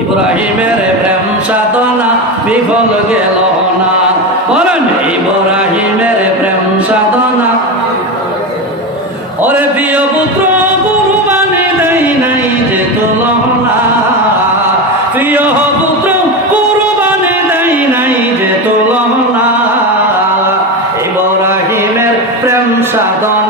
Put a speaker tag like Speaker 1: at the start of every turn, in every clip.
Speaker 1: ইব্রাহিমের প্রেম সাধনা বিফল গেল না। বলেন, ইব্রাহিমের প্রেম সাধনা। ওরে প্রিয় পুত্র পুত্র, কুরবানি দেই নাই সাধনা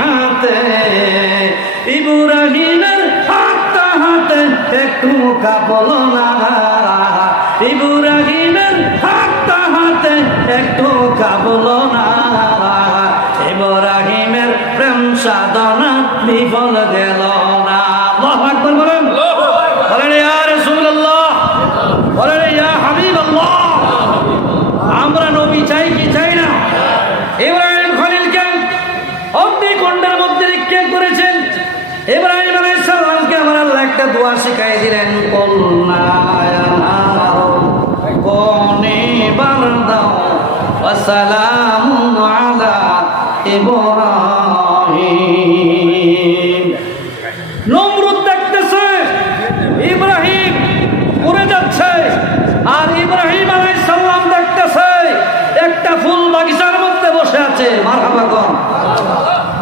Speaker 1: হাতে ইব্রাহিমের হাতে হাতে একটু কাপল না ইব্রাহিম। নমরুদ দেখতেছে, ইব্রাহিম উড়ে যাচ্ছে, আর ইব্রাহিম আলাইহিস সালাম দেখতেছে, একটা ফুল বাগিচার মধ্যে বসে আছে। মারহাবা কর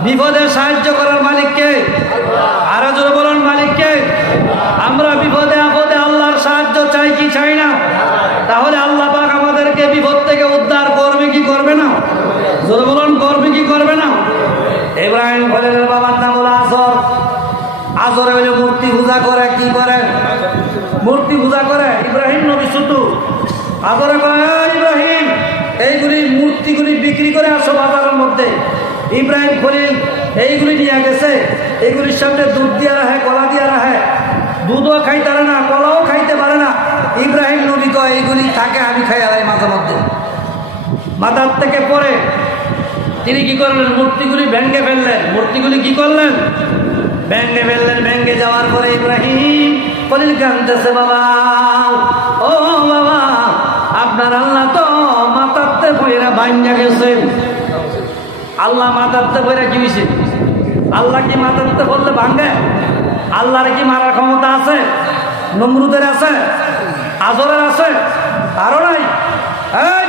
Speaker 1: বিপদে সাহায্য করার মালিককে, আরও জোরে বলুন মালিককে, আমরা বিপদে আপদে আল্লাহর সাহায্য চাই কি চাই না? তাহলে আল্লাহ পাক আমাদেরকে বিপদ করবে না? জোরে বলুন, করবে কি করবে না? ইব্রাহিম খলিলের বাবার নাম হলো আসর। আসরে হইলে মূর্তি পূজা করে, কি করে? মূর্তি পূজা করে ইব্রাহিম নবী শুধু। করে ইব্রাহিম, এইগুলি মূর্তিগুলি বিক্রি করে আসো বাজারের মধ্যে। ইব্রাহিম খলিল, এইগুলি নিয়ে গেছে। এইগুলির সামনে দুধ দিয়ে রাখে, কলা দিয়ে রাখে। দুধও খাইতে পারে না, কলাও খাইতে পারে না। ইব্রাহিম নবী তো এইগুলি থাকে, আমি খাই আলাই মাঝে মধ্যে। মাথার থেকে পরে তিনি কি করলেন? মূর্তিগুলি ভেঙ্গে ফেললেন। মূর্তিগুলি কি করলেন? ভেঙ্গে ফেললেন ভেঙ্গে যাওয়ার পরে ইব্রাহিম কলিল কান্দতেছে বাবা, ও বাবা, আপনার আল্লাহ তো মাথাতে পয়রা ভাঙ্গা গেছে। আল্লাহ মাথাতে পয়রা কি হয়েছে আল্লাহ কি মাথাতে বললে ভাঙ্গে? আল্লাহর কি মারার ক্ষমতা আছে? নমরুদের আছে? আজরের আছে? আরও নাই? এই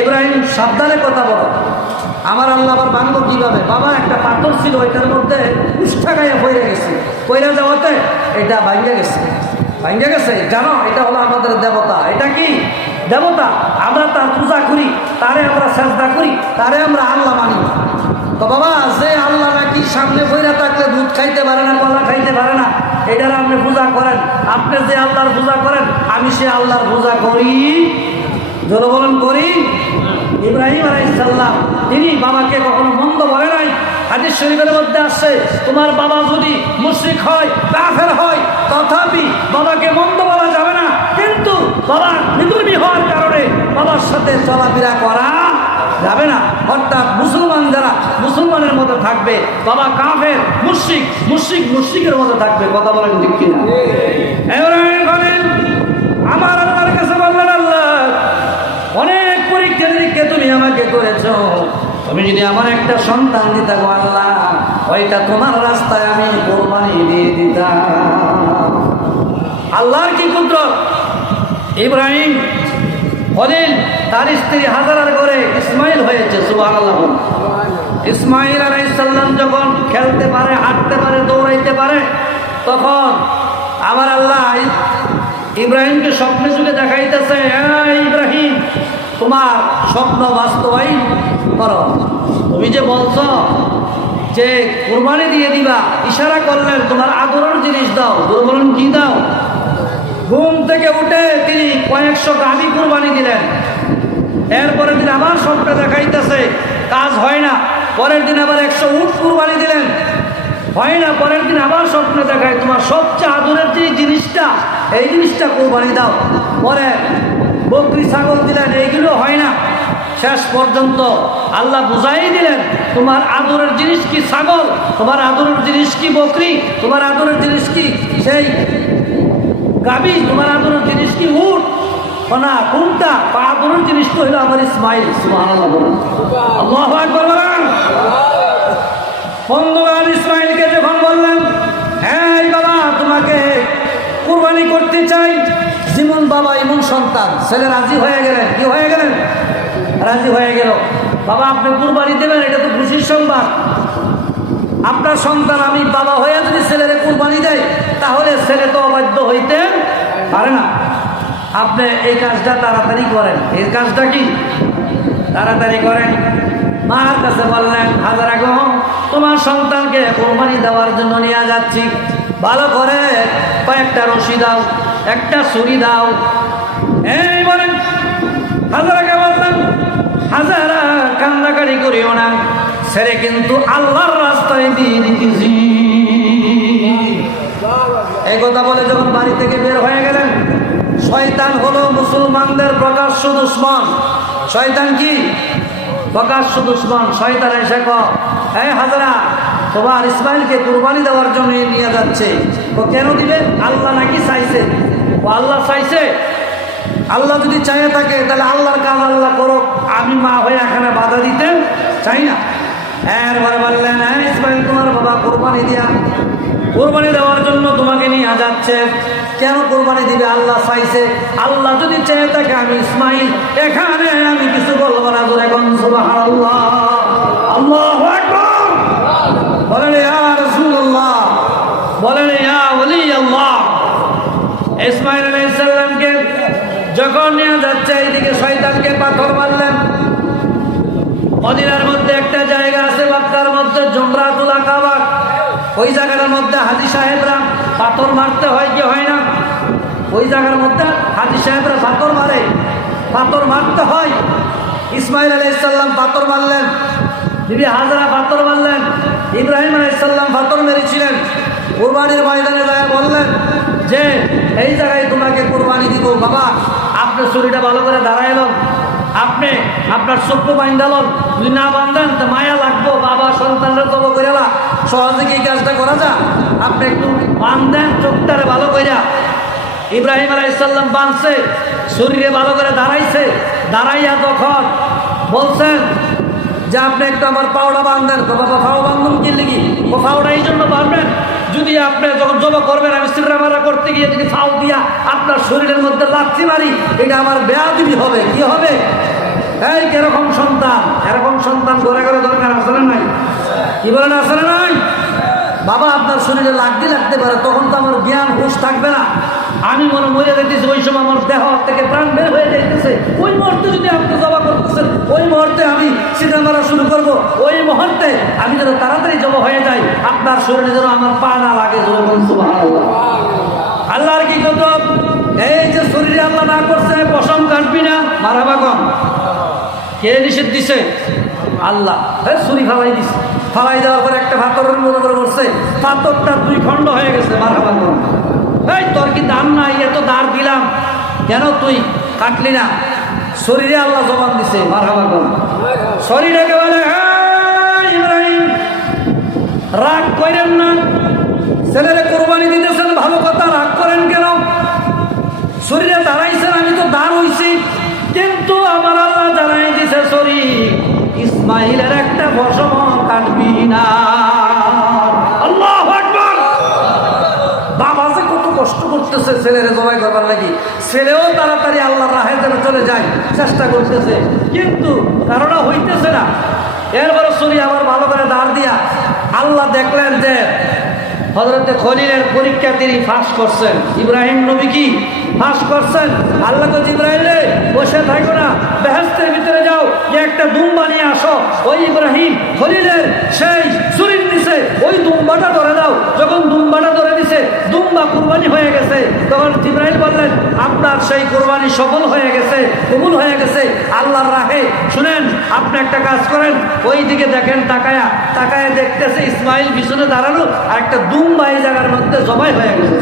Speaker 1: ইব্রাহিম, সাবধানে কথা বলো। আমার আল্লাহ আবার ভাঙবো কীভাবে? বাবা, একটা পাথর ছিল, ওইটার মধ্যে উষ্ঠা গায়ে পড়ে গেছে। পড়ে যাওয়াতে এটা ভাঙ্গে গেছে। ভাঙ্গে গেছে, জানো, এটা হলো আমাদের দেবতা। এটা কি? দেবতা, আমরা তার পূজা করি, তারে আমরা চেষ্টা করি, তারে আমরা আল্লাহ মানি। তো বাবা, যে আল্লাহ নাকি সামনে বইরা থাকলে দুধ খাইতে পারে না, কলা খাইতে পারে না, এটার আপনি পূজা করেন। আপনি যে আল্লাহর পূজা করেন, আমি সে আল্লাহর পূজা করি। জনগণন করি। ইব্রাহিম আলাইসাল্লাম তিনি বাবাকে কখনো মন্দ বলে নাই। হাদিস শরীফের মধ্যে আসছে তোমার বাবা যদি মুশরিক হয় কাফের হয় তথাপি বাবাকে মন্দ বলা যাবে না। কিন্তু বাবা বিধর্মী হওয়ার কারণে বাবার সাথে চলাফেরা করা যাবে না। অর্থাৎ মুসলমান যারা মুসলমানের মতো থাকবে বাবা কাফের মুশরিক মুশরিক মুশরিকের মতো থাকবে। কথা বলেন ঠিক কিনা? আমাকে করেছ, তুমি যদি আমার একটা সন্তান দিতে গো আল্লাহ, ওইটা তোমার রাস্তায় আমি কোরবানি দিয়ে দিতাম। আল্লাহর কি পুত্র ইব্রাহিম হলিল তার স্ত্রী হাজারার ঘরে ইসমাইল হয়েছে সুবাহ আল্লাহ ইসমাইল আলাইসাল্লাম যখন খেলতে পারে, হাঁটতে পারে, দৌড়াইতে পারে, তখন আমার আল্লাহ ইব্রাহিমকে স্বপ্নে যুগে দেখাইতেছে হ্যাঁ ইব্রাহিম তোমার স্বপ্ন বাস্তবায়ন করো। তুমি যে বলছ যে কোরবানি দিয়ে দিবা, ইশারা করলেন, তোমার আদরের জিনিস দাও, দুর্বলন কি দাও? ঘুম থেকে উঠে তিনি কয়েকশো গাভি কোরবানি দিলেন। এরপরের দিন আবার স্বপ্নে দেখাইতেছে, কাজ হয় না। পরের দিন আবার একশো উঠ কুরবানি দিলেন। হয় না, পরের দিন আবার স্বপ্নে দেখায়, তোমার সবচেয়ে আদরের যে জিনিসটা, এই জিনিসটা কোরবানি দাও। পরে বকরি ছাগল দিলেন এইগুলো হয় না শেষ পর্যন্ত আল্লাহ বুঝাই দিলেন, তোমার আদরের জিনিস কি ছাগল? তোমার আদরের জিনিস কি বকরি? তোমার আদরের জিনিস কি সেই গাবি তোমার আদরের জিনিস কি উঠ না কোনটা বা আদরের জিনিস তো হলো আমার ইসমাইল। বন্ধুগান ইসমাইলকে যখন বললেন হ্যাঁ বাবা, তোমাকে কুরবানি করতে চাই, যেমন বাবা, এমন সন্তান, ছেলে রাজি হয়ে গেলেন, কি হয়ে গেলেন? রাজি হয়ে গেল। বাবা, আপনি কুরবানি দেবেন, এটা তো খুশির সংবাদ। আপনার সন্তান, আমি বাবা হয়ে যদি ছেলেরে কুরবানি দেয় তাহলে ছেলে তো অবাধ্য হইতে পারে না। আপনি এই কাজটা তাড়াতাড়ি করেন। এই কাজটা কি? তাড়াতাড়ি করেন। মার কাছে বললেন, হাজার আগম তোমার সন্তানকে কোরবানি দেওয়ার জন্য নিয়ে যাচ্ছি। ভালো করে কয়েকটা রশি দাও, একটা ছুরি দাও। এই বলেন, হাজারা ছেড়ে কিন্তু আল্লাহর রাস্তায় দিয়ে দিতেছি। এই কথা বলে যখন বাড়ি থেকে বের হয়ে গেলেন, শয়তান হলো মুসলমানদের প্রকাশ্য দুশ্মন। শয়তান কি? প্রকাশ্য দুশ্মন। শয়তান এসে হ্যাঁ হাজারা, তোমার ইসমাইলকে কুরবানি দেওয়ার জন্য নিয়ে যাচ্ছে। তো কেন দিবে? আল্লাহ নাকি চাইছে। ও আল্লাহ চাইছে? আল্লাহ যদি চাইয়ে থাকে, তাহলে আল্লাহর কাজ আল্লাহ করো আমি মা হয়ে এখানে বাধা দিতে চাই না। এরপরে বললেন হ্যাঁ ইসমাইল, তোমার বাবা কোরবানি দিয়া, কোরবানি দেওয়ার জন্য তোমাকে নিয়ে যাচ্ছে। কেন কোরবানি দিবে? আল্লাহ চাইছে। আল্লাহ যদি চেয়ে থাকে, আমি ইসমাইল, এখানে আমি কিছু বলব না তোর এখন সুবহানাল্লাহ। আল্লাহু আকবার। বলেন, ইয়া রাসূলুল্লাহ। বলেন, ইয়া ওলি আল্লাহ ইসমাইল আলাইহিসসালামকে যখন নিয়ে যাচ্ছে, এইদিকে শয়তানকে পাথর মারলেন। মদিনার মধ্যে একটা জায়গা আছে মক্কার মধ্যে জমরাতুল আকাবা ওই জায়গাটার মধ্যে হাজি সাহেবরা পাথর মারতে হয় কি হয় না? ওই জায়গার মধ্যে হাজি সাহেবরা পাথর মারে। পাথর মারতে হয়। ইসমাইল আলাইসাল্লাম পাথর মারলেন। দিদি হাজারা পাথর মারলেন। ইব্রাহিম আলাইসাল্লাম পাথর মেরেছিলেন। কোরবানির ময়দানে যায় বললেন, যে, এই জায়গায় তোমাকে কোরবানি দিব, বাবা। আপনার শরীরটা ভালো করে দাঁড়াইলাম আপনি আপনার চক্ষু বান্ধালন যদি না বান্ধেন, তো মায়া লাগবো, বাবা সন্তানরা তব করেলা সহজে কি কাজটা করা যা আপনি একটু বান্ধেন চোখটারে ভালো করিয়া ইব্রাহিম আলাইসাল্লাম বাঁধছে শরীরে ভালো করে দাঁড়াইছে, দাঁড়াইয়া তখন বলছেন যে, আপনি একটু আমার পাওড়া বাঁধেন তো বাবা ফাও বান্ধন কি লিখি ও পাওড়া এই জন্য বাঁধবেন যদি আপনি যখন জমা করবেন, আমি সিলরা করতে গিয়ে যদি ফাউ দিয়া আপনার শরীরের মধ্যে লাগছি মারি, এটা আমার বেয়াদিবি হবে। কি হবে? এই, কীরকম সন্তান? এরকম সন্তান ঘরে ঘরে দরকার আসলে নাই? কি বলেন আসলে নাই? বাবা, আপনার শরীরে লাগতে লাগতে পারে, তখন তো আমার জ্ঞান হুশ থাকবে না। আমি মনে মরে যেতেছি ওই সময় আমার দেহ থেকে প্রাণ বের হয়ে যাইতেছে। ওই মুহূর্তে যদি আপনি জবা করতেছেন, ওই মুহূর্তে আমি সিনেমা মারা শুরু করব। ওই মুহূর্তে আমি যেন তাড়াতাড়ি জবা হয়ে যাই, আপনার শরীরে যেন আমার পা না লাগে আল্লাহর কি কত এই যে শরীরে আল্লাহ না করছে, পশম কাটবি না, মারাবা কম? কে নিষেধ দিছে? আল্লাহ। হ্যাঁ ছুরি ফালাই দিছে। ফালাই দেওয়ার পর একটা পাথরের মতো করে বসছে পাথরটা দুই খণ্ড হয়ে গেছে, মারাবা কম। এই তোর কি দাম নাই? এত দাঁড় দিলাম। কেন তুই কাটলি না? শরীরে আল্লাহ জবান দিছে বলে "হ্যাঁ, ইব্রাহিম রাগ করেন না। ছেলেরে কোরবানি দিতেছেন ভালো কথা রাগ করেন কেন? শরীরে দাঁড়াইছেন আমি তো দাঁড় হইছি। কিন্তু আমার আল্লাহ জানাই দিছে শরীর ইসমাইলের একটা বসম কাটবি না। করতেছে ছেলের জবাই করবার লাগি। ছেলেও তাড়াতাড়ি আল্লাহর রাহে যেন চলে যায়, চেষ্টা করতেছে। কিন্তু ধারণা হইতেছে না। এরপরে শুনি আবার ভালো করে দাঁড় দিয়া আল্লাহ দেখলেন যে হজরতে খলিলের পরীক্ষা তিনি ফাঁস করছেন। ইব্রাহিম নবী কি ফাঁস করছেন? আল্লাহ তো ইব্রাহিম বসে থাকো না। বেহেস্তের ভিতরে যাও। একটা দুম্বা নিয়ে আসো। ওই ইব্রাহিম খলিলের সেই চুরির নিচে ওই দুম্বাটা ধরে দাও। যখন দুম্বাটা দিছে কুরবানি হয়ে গেছে। তখন ইব্রাহিম বললেন, আপনার সেই কোরবানি সফল হয়ে গেছে, কবুল হয়ে গেছে, আল্লাহর রাহে। শুনেন, আপনি একটা কাজ করেন ওই দিকে দেখেন তাকায়া তাকায়া দেখতেছে ইসমাইল পিছনে দাঁড়ানো আর একটা দুম্বা এই জায়গার মধ্যে জবাই হয়ে গেছে।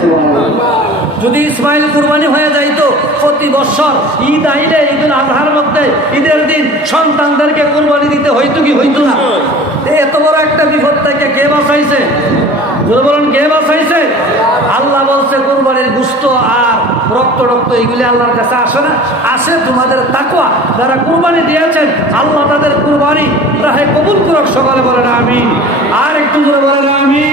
Speaker 1: যদি ইসমাইল কুরবানি হয়ে যাইতো, প্রতি বছর ঈদ আইলে ঈদুল আজহার মধ্যে, ঈদের দিন সন্তানদেরকে কুরবানি দিতে হইতো কি হইতো না? এত বড় একটা বিপদ থেকে কে বাঁচাইছে? যদি বলেন, কে বাঁচাইছে? আল্লাহ বলছে, কুরবানির গুস্ত আর রক্ত রক্ত এগুলি আল্লাহর কাছে আসে না। আসে তোমাদের তাকুয়া যারা কুরবানি দিয়েছেন, আল্লাহ তাদের কোরবানি তাহে কবুল করক, সকালে বলেন আমি আর একটু জোরে বলেন আমি